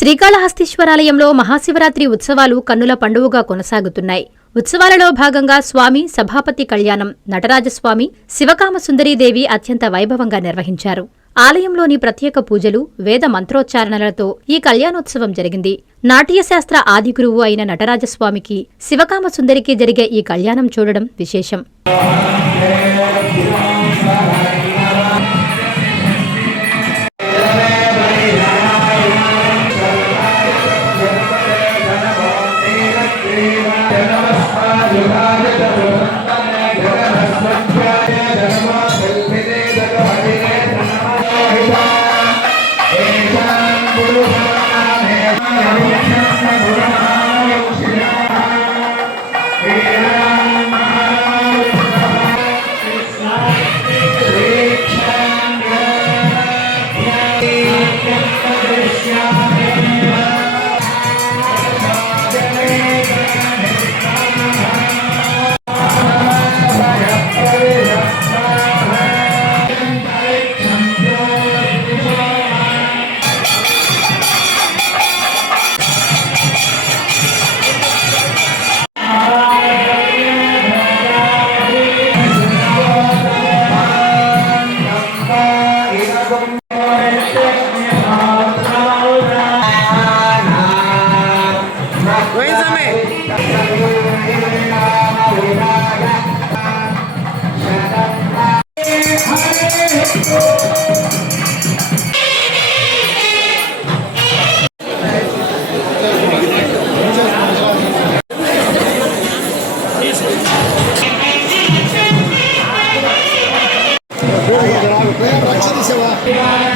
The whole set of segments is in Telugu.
శ్రీకాళహస్తీశ్వరాలయంలో మహాశివరాత్రి ఉత్సవాలు కన్నుల పండువుగా కొనసాగుతున్నాయి. ఉత్సవాలలో భాగంగా స్వామి సభాపతి కళ్యాణం నటరాజస్వామి శివకామసుందరీదేవి అత్యంత వైభవంగా నిర్వహించారు. ఆలయంలోని ప్రత్యేక పూజలు వేద మంత్రోచ్చారణలతో ఈ కళ్యాణోత్సవం జరిగింది. నాట్యశాస్త్ర ఆదిగురువు అయిన నటరాజస్వామికి శివకామసుందరికి జరిగే ఈ కళ్యాణం చూడడం విశేషం. Yeah.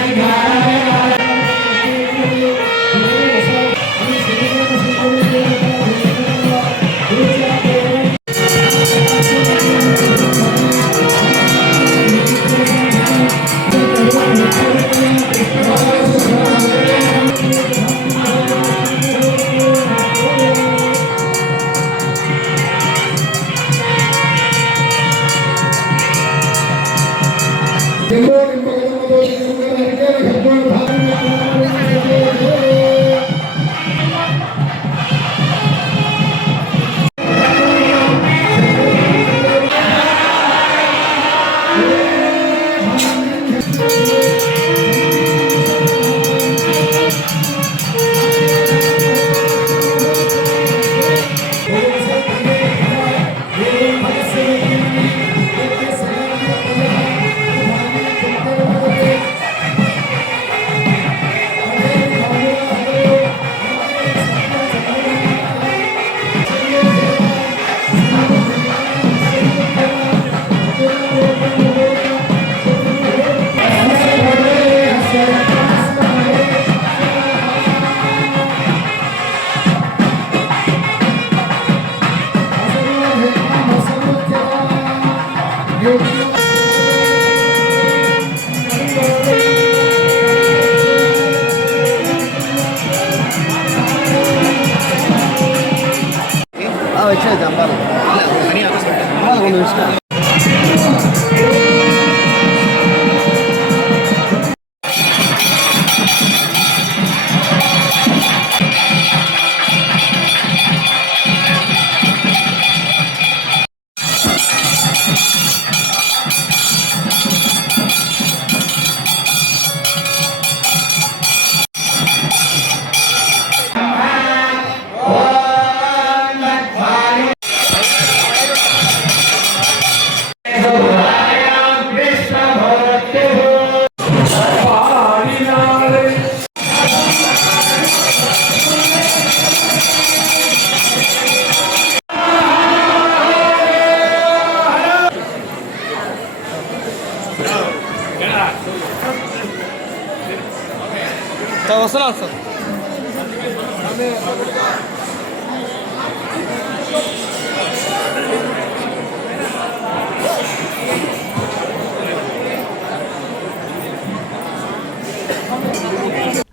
వస్తున్నాను సార్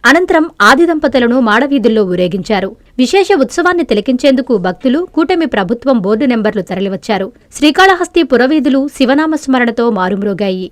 అనంతరం ఆది దంపతులను మాడవీధుల్లో ఊరేగించారు. విశేష ఉత్సవాన్ని తిలకించేందుకు భక్తులు కూటమి ప్రభుత్వం బోర్డు నెంబర్లు తరలివచ్చారు. శ్రీకాళహస్తి పురవీధులు శివనామస్మరణతో మారుమ్రోగాయి.